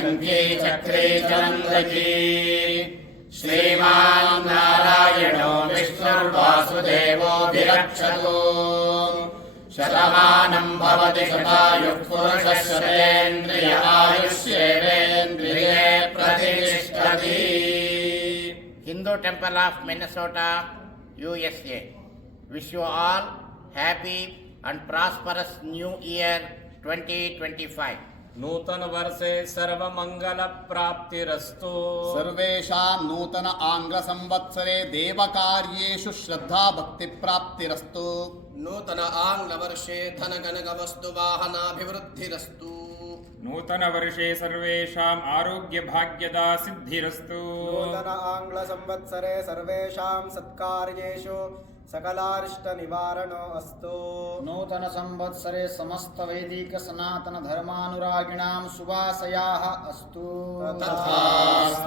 शङ्खे चक्रे चन्द्रकी श्रीमान् नारायणो विष्णुर्वासुदेवोऽभिरक्षतु शतमानं भवति शतायुः पुरुषः शतेन्द्रिय आयुष्येवेन्द्रिये प्रतिष्ठति. Hindu Temple of Minnesota, USA. Wish you all happy and prosperous New Year 2025. नूतन वर्षे सर्वमंगल प्राप्तिरस्तु. सर्वेषां नूतन आंग्ल संवत्सरे देवकार्येषु श्रद्धा भक्ति प्राप्तिरस्तु. नूतन आंग्ल वर्षे धन गणक वस्तु वाहनाभिवृद्धिरस्तु. नूतन वर्षे सर्वेषाम् आरोग्य भाग्यदा सिद्धिरस्तु. नूतन आंग्ल संवत्सरे सर्वेषां सत्कार्येषु सकलारिष्ट निवारणो अस्तु. नूतन संवत्सरे समस्त वैदिक सनातन धर्मानुरागिणां शुभाशयाः अस्तु. तथास्तु.